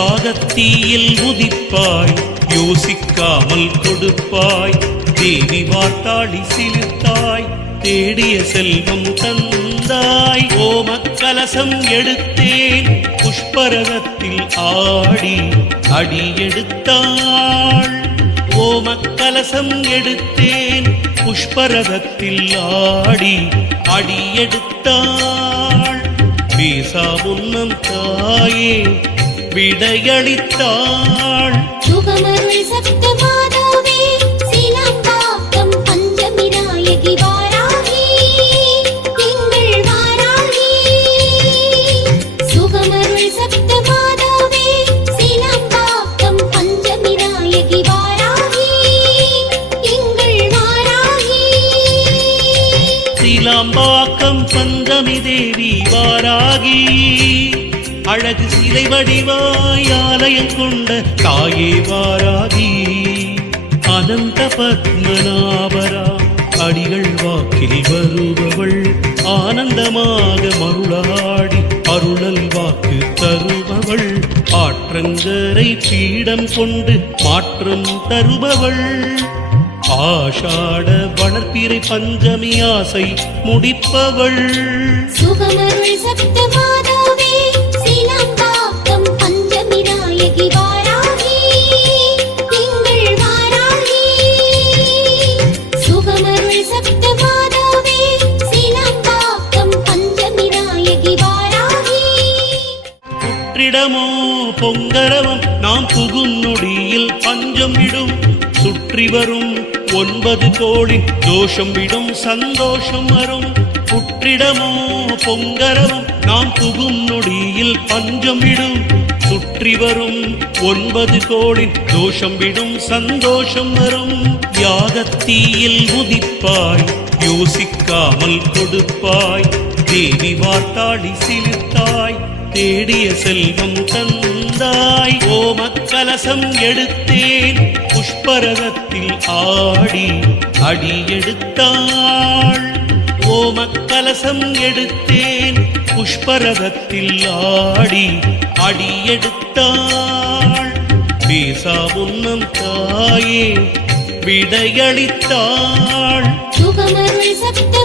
யாகத்தீயில் உதிப்பாய் யோசிக்காமல் கொடுப்பாய் தேவி வாட்டாளி சிலிர்த்தாய் தேடிய செல்வம் தந்தாய். ஓம கலசம் எடுத்தேன் புஷ்பரதத்தில் ஆடி அடி எடுத்தாள். ஓம கலசம் எடுத்தேன் புஷ்பரதத்தில் ஆடி அடி எடுத்தாள். பேசா முன்னம் தாயே விடையளித்தாள். சுகமருள் சப்த மாதாவே சீலாம்பாக்கம் பஞ்சமி நாயகி வாராகி திங்கள் வாராகி. சுகமருள் சப்த மாதாவே சீலாம்பாக்கம் பஞ்சமி நாயகி வாராகி திங்கள் வாராகி. சீலாம்பாக்கம் பஞ்சமி தேவி வாராகி. அழகு சிலை வடிவாய் ஆலயம் கொண்ட தாயே வாராகி. அனந்த பத்மநாபரா அடிகள் வாக்கில் வருபவள் ஆனந்தமாக மருளாடி அருளல் வாக்கு தருபவள். ஆற்றங்கரை பீடம் கொண்டு மாற்றம் தருபவள். ஆஷாட வளர்ப்பிறை பஞ்சமி ஆசை முடிப்பவள். சுகமருள் சத்தமா சுற்றிடமோ பொங்கரவம் நாம் புகும் நொடியில் பஞ்சம் விடும் சுற்றி வரும் ஒன்பது கோடி தோஷம் விடும் சந்தோஷம் வரும். புற்றிடமோ? பொங்கரவம் நாம் புகும் நொடியில் பஞ்சம் விடும் சுற்றி வரும் ஒன்பது கோடி தோஷம் விடும் சந்தோஷம் வரும். யாகத்தீயில் உதிப்பாய் யோசிக்காமல் கொடுப்பாய். தேவி வாட்டாளி சிலிர்த்தாய். தேடிய செல்வம் தந்தாய். ஓமக்கலசம் எடுத்தேன். புஷ்பரதத்தில் ஆடி அடி எடுத்தாள் ஓமக்கலசம் எடுத்தேன். புஷ்பரதத்தில் ஆடி அடி எடுத்தாள் பேசா உன்னம் தாயே விடையளித்தாள். சுகமருள் சப்த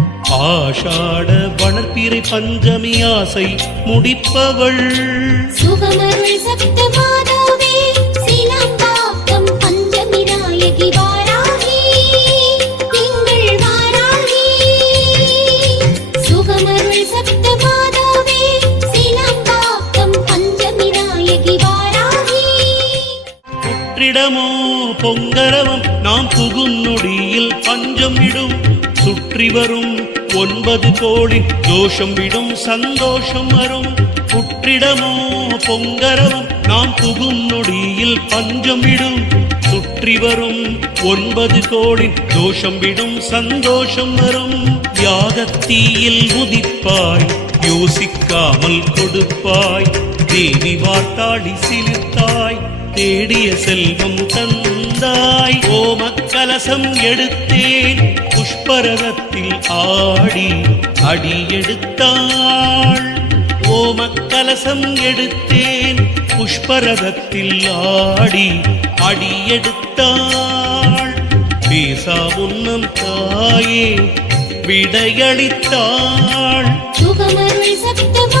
ஆஷாட வளர்ப்பிறை பஞ்சமி ஆசை முடிப்பவள். சுகமருள் சப்த மாதாவே சீலாம்பாக்கம் பஞ்சமி நாயகி வாராகி திங்கள் வாராகி. சுகமருள் சப்த மாதாவே சீலாம்பாக்கம் பஞ்சமி நாயகி வாராகி. புற்றிடமோ பொங்கரவம் நாம் புகும் நொடியில் பஞ்சம் விடும் சுற்றி வரும் ஒன்பது கோடி தோஷம் விடும் சந்தோஷம் வரும். புற்றிடமோ பொங்கரவும் நாம் புகும் நொடியில் பஞ்சம் விடும் சுற்றி வரும் ஒன்பது கோடி தோஷம் விடும் சந்தோஷம் வரும். யாகத்தீயில் உதிப்பாய் யோசிக்காமல் கொடுப்பாய். தேவி வார்த்தாடி சிலித்தாய் தேடிய செல்வம் தந்தாய். ஓமக்கலசம் எடுத்தேன். புஷ்பரதத்தில் ஆடி அடி எடுத்தாள் ஓமக்கலசம் எடுத்தேன் புஷ்பரதத்தில் ஆடி அடி எடுத்தாள் பேசா முன்னம் தாயே விடையளித்தாள். சுகமருள் சத்தமா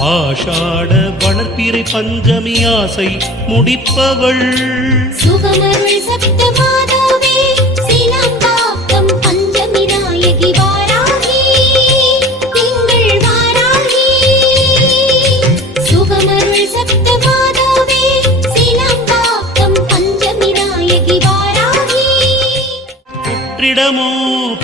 ஆஷாட வளர்ப்பிறை பஞ்சமி ஆசை முடிப்பவள். சுகமருள் சப்த மாதாவே சீலாம்பாக்கம் பஞ்சமி நாயகி வாராகி திங்கள் வாராகி. சுகமருள் சப்த மாதாவே சீலாம்பாக்கம் பஞ்சமி நாயகி வாராகி. புற்றிடமோ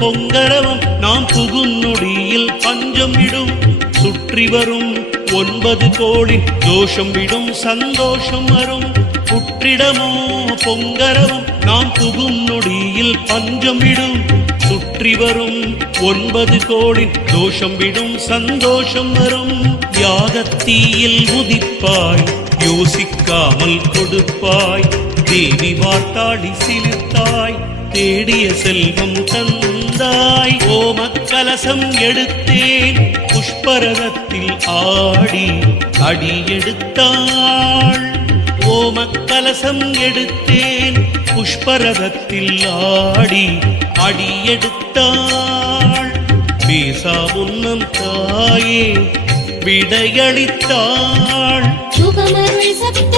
பொங்கரவம் நாம் புகும் நொடியில் பஞ்சம் விடும் சுற்றி வரும் ஒன்பது கோடி தோஷம் விடும் சந்தோஷம் வரும். புற்றிடமோ பொங்கரவும் நாம் புகும் நொடியில் பஞ்சம் விடும். சுற்றி வரும் ஒன்பது கோடி தோஷம் விடும் சந்தோஷம் வரும். யாகத்தீயில் உதிப்பாய் யோசிக்காமல் கொடுப்பாய். தேவி வார்த்தாடி சிலிர்த்தாய் தேடிய செல்வம் தந்தாய். ஓமக்கலசம் எடுத்தேன். புஷ்பரதத்தில் ஆடி அடி எடுத்தாள் ஓமக்கலசம் எடுத்தேன் புஷ்பரதத்தில் ஆடி அடி எடுத்தாள் பேசா முன்னம் தாயே விடையளித்தாள். சுகமருள் சப்த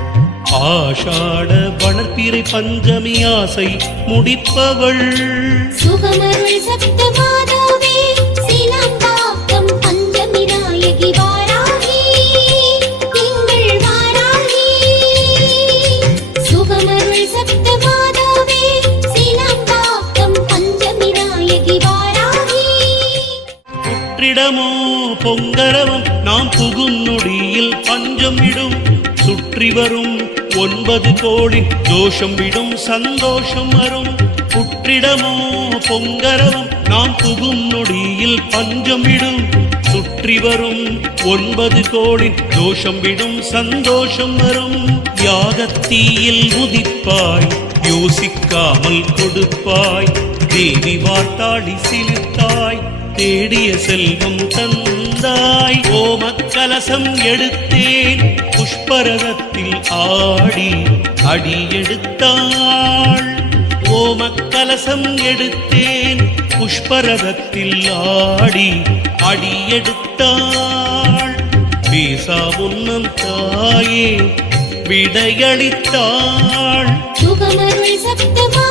ஆஷாட வளர்ப்பிறை பஞ்சமி ஆசை முடிப்பவள். சுகமருள் சப்த மாதாவே சீலாம்பாக்கம் பஞ்சமி நாயகி வாராகி திங்கள் வாராகி. சுகமருள் சப்த மாதாவே சீலாம்பாக்கம் பஞ்சமி நாயகி வாராகி. புற்றிடமோ பொங்கரவம் நாம் புகும் நொடியில் பஞ்சம் விடும் சுற்றி வரும் ஒன்பது கோடி தோஷம் விடும் சந்தோஷம் வரும். புற்றிடமோ பொங்கரவும் நாம் புகும் நொடியில் பஞ்சம் விடும். சுற்றி வரும் ஒன்பது கோடி தோஷம் விடும் சந்தோஷம் வரும். யாகத்தீயில் உதிப்பாய் யோசிக்காமல் கொடுப்பாய். தேவி வார்த்தாடி சிலிர்த்தாய் தேடிய செல்வம் தந்தாய். ஓமக்கலசம் எடுத்தேன். புஷ்பரதத்தில் ஆடி அடி எடுத்தாள் ஓமக்கலசம் எடுத்தேன் புஷ்பரதத்தில் ஆடி அடி எடுத்தாள் பேசா முன்னம் தாயே விடையளித்தாள். சுகமருள் சத்தமா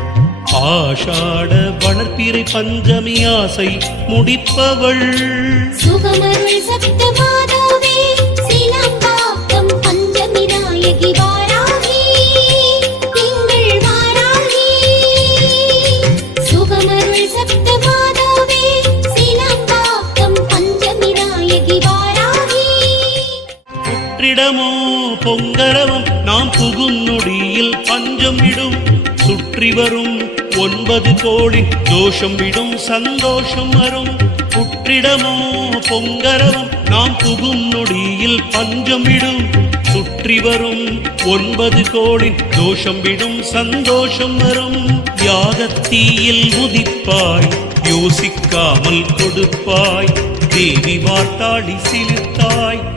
ஆஷாட வளர்ப்பிறை பஞ்சமி ஆசை முடிப்பவள். சுகமருள் சப்த மாதாவே சீலாம்பாக்கம் பஞ்சமி நாயகி வாராகி திங்கள் வாராகி. சுகமருள் சப்த மாதாவே சீலாம்பாக்கம் பஞ்சமி நாயகி வாராகி. புற்றிடமோ பொங்கரவம் நாம் புகும் நொடியில் பஞ்சம் விடும் சுற்றி வரும் ஒன்பது கோடி தோஷம் விடும் சந்தோஷம் வரும். புற்றிடமோ பொங்கரவம் நாம் புகும் நொடியில் பஞ்சம் விடும் சுற்றி வரும் ஒன்பது கோடி தோஷம் விடும் சந்தோஷம் வரும். யாகத்தீயில் முதிப்பாய் யோசிக்காமல் கொடுப்பாய். தேவி வாட்டாடி சிலிர்த்தாய்.